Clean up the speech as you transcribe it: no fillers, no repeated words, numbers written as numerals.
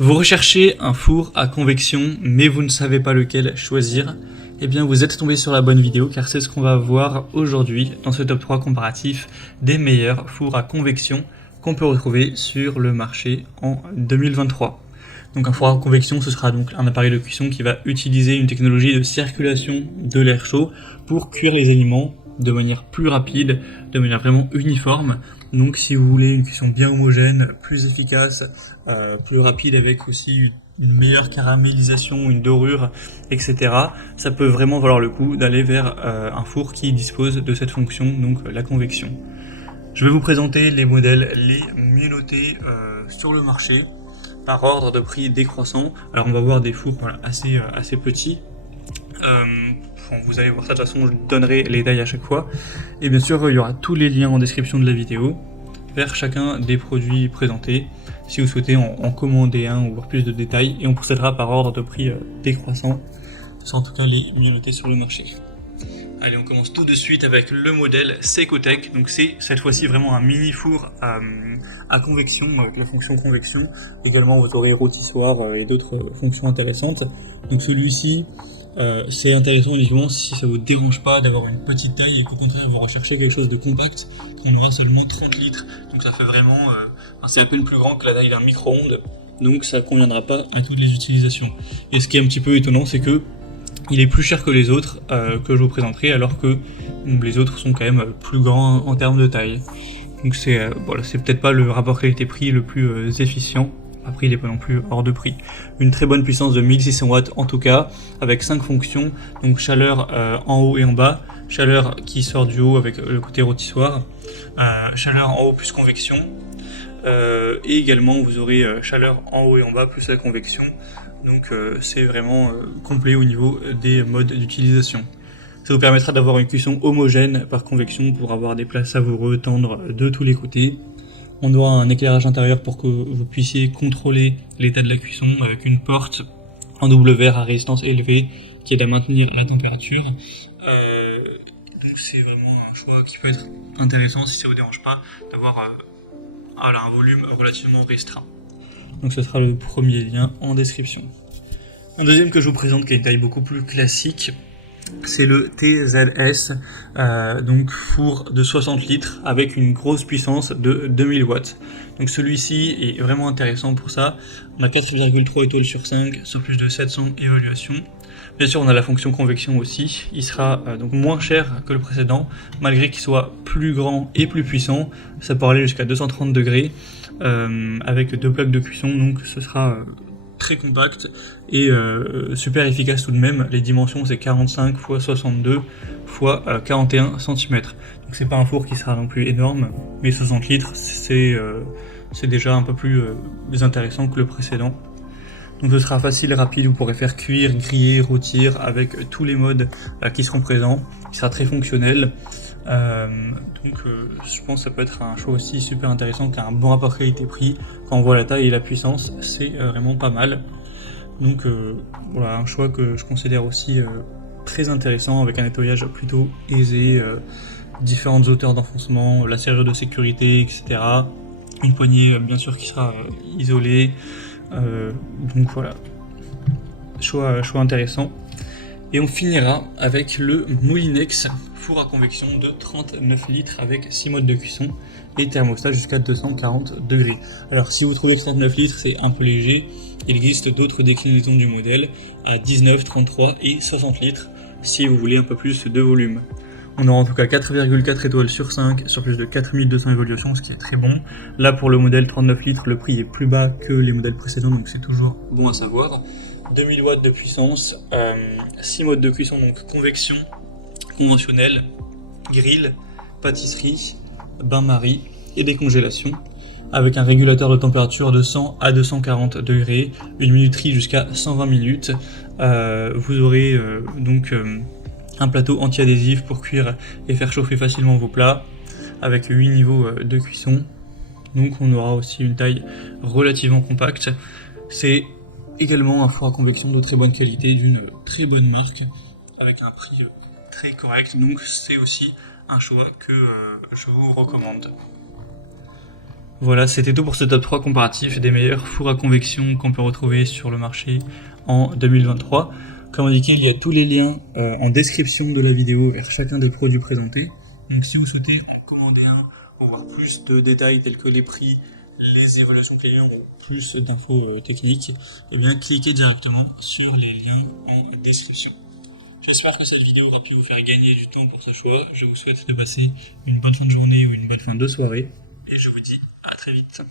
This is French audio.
Vous recherchez un four à convection, mais vous ne savez pas lequel choisir. Eh bien, vous êtes tombé sur la bonne vidéo, car c'est ce qu'on va voir aujourd'hui dans ce top 3 comparatif des meilleurs fours à convection qu'on peut retrouver sur le marché en 2023. Donc un four à convection, ce sera donc un appareil de cuisson qui va utiliser une technologie de circulation de l'air chaud pour cuire les aliments de manière plus rapide, de manière vraiment uniforme. Donc si vous voulez une cuisson bien homogène, plus efficace, plus rapide avec aussi une meilleure caramélisation, une dorure, etc. Ça peut vraiment valoir le coup d'aller vers un four qui dispose de cette fonction, donc la convection. Je vais vous présenter les modèles les mieux notés sur le marché par ordre de prix décroissant. Alors on va voir des fours assez petits. Vous allez voir ça, de toute façon je donnerai les tailles à chaque fois. Et bien sûr il y aura tous les liens en description de la vidéo vers chacun des produits présentés si vous souhaitez en commander un ou voir plus de détails, et on procédera par ordre de prix décroissant. Ce sont en tout cas les mieux notés sur le marché. Allez, on commence tout de suite avec le modèle Secotech. Donc c'est cette fois-ci vraiment un mini four à convection avec la fonction convection. Également vous aurez rôtissoir et d'autres fonctions intéressantes. Donc celui-ci c'est intéressant uniquement si ça vous dérange pas d'avoir une petite taille et qu'au contraire vous recherchez quelque chose de compact, qu'on aura seulement 30 litres. Donc ça fait vraiment, c'est à peine plus grand que la taille d'un micro-ondes. Donc ça conviendra pas à toutes les utilisations. Et ce qui est un petit peu étonnant, c'est que il est plus cher que les autres que je vous présenterai, alors que les autres sont quand même plus grands en termes de taille. Donc c'est voilà, c'est peut-être pas le rapport qualité-prix le plus efficient. Après il n'est pas non plus hors de prix. Une très bonne puissance de 1600 watts en tout cas, avec 5 fonctions, donc chaleur en haut et en bas, chaleur qui sort du haut avec le côté rôtissoir, chaleur en haut plus convection, et également vous aurez chaleur en haut et en bas plus la convection. Donc c'est vraiment complet au niveau des modes d'utilisation. Ça vous permettra d'avoir une cuisson homogène par convection pour avoir des plats savoureux, tendres de tous les côtés. On aura un éclairage intérieur pour que vous puissiez contrôler l'état de la cuisson avec une porte en double verre à résistance élevée qui aide à maintenir la température. Donc c'est vraiment un choix qui peut être intéressant si ça vous dérange pas d'avoir un volume relativement restreint. Donc ce sera le premier lien en description. Un deuxième que je vous présente qui a une taille beaucoup plus classique, c'est le TZS, donc four de 60 litres avec une grosse puissance de 2000 watts. Donc celui-ci est vraiment intéressant pour ça. On a 4,3 étoiles sur 5 sur plus de 700 évaluations. Bien sûr on a la fonction convection aussi, il sera donc moins cher que le précédent, malgré qu'il soit plus grand et plus puissant. Ça peut aller jusqu'à 230 degrés avec 2 plaques de cuisson, donc ce sera très compact et super efficace tout de même. Les dimensions c'est 45 x 62 x 41 cm. Donc c'est pas un four qui sera non plus énorme, mais 60 litres c'est déjà un peu plus intéressant que le précédent. Donc ce sera facile et rapide, vous pourrez faire cuire, griller, rôtir avec tous les modes qui seront présents. Il sera très fonctionnel. Je pense que ça peut être un choix aussi super intéressant, qui a un bon rapport qualité-prix. Quand on voit la taille et la puissance, c'est vraiment pas mal. Donc voilà, un choix que je considère aussi très intéressant, avec un nettoyage plutôt aisé, différentes hauteurs d'enfoncement, la serrure de sécurité, etc. Une poignée bien sûr qui sera isolée. Donc voilà, choix intéressant. Et on finira avec le Moulinex, four à convection de 39 litres avec 6 modes de cuisson et thermostat jusqu'à 240 degrés. Alors si vous trouvez que 39 litres c'est un peu léger, il existe d'autres déclinaisons du modèle à 19, 33 et 60 litres si vous voulez un peu plus de volume. On aura en tout cas 4,4 étoiles sur 5 sur plus de 4200 évaluations, ce qui est très bon. Là pour le modèle 39 litres, le prix est plus bas que les modèles précédents, donc c'est toujours bon à savoir. 2000 watts de puissance, 6 modes de cuisson, donc convection, conventionnelle, grill, pâtisserie, bain-marie et décongélation, avec un régulateur de température de 100 à 240 degrés, une minuterie jusqu'à 120 minutes. Vous aurez un plateau anti-adhésif pour cuire et faire chauffer facilement vos plats, avec 8 niveaux de cuisson. Donc on aura aussi une taille relativement compacte. C'est également un four à convection de très bonne qualité, d'une très bonne marque, avec un prix très correct, donc c'est aussi un choix que je vous recommande. Voilà, c'était tout pour ce top 3 comparatif des meilleurs fours à convection qu'on peut retrouver sur le marché en 2023. Comme indiqué, il y a tous les liens en description de la vidéo vers chacun des produits présentés. Donc si vous souhaitez en commander un, avoir plus de détails tels que les prix, les évaluations clients ou plus d'infos techniques, eh bien cliquez directement sur les liens en description. J'espère que cette vidéo aura pu vous faire gagner du temps pour ce choix. Je vous souhaite de passer une bonne fin de journée ou une bonne fin de soirée. Et je vous dis à très vite.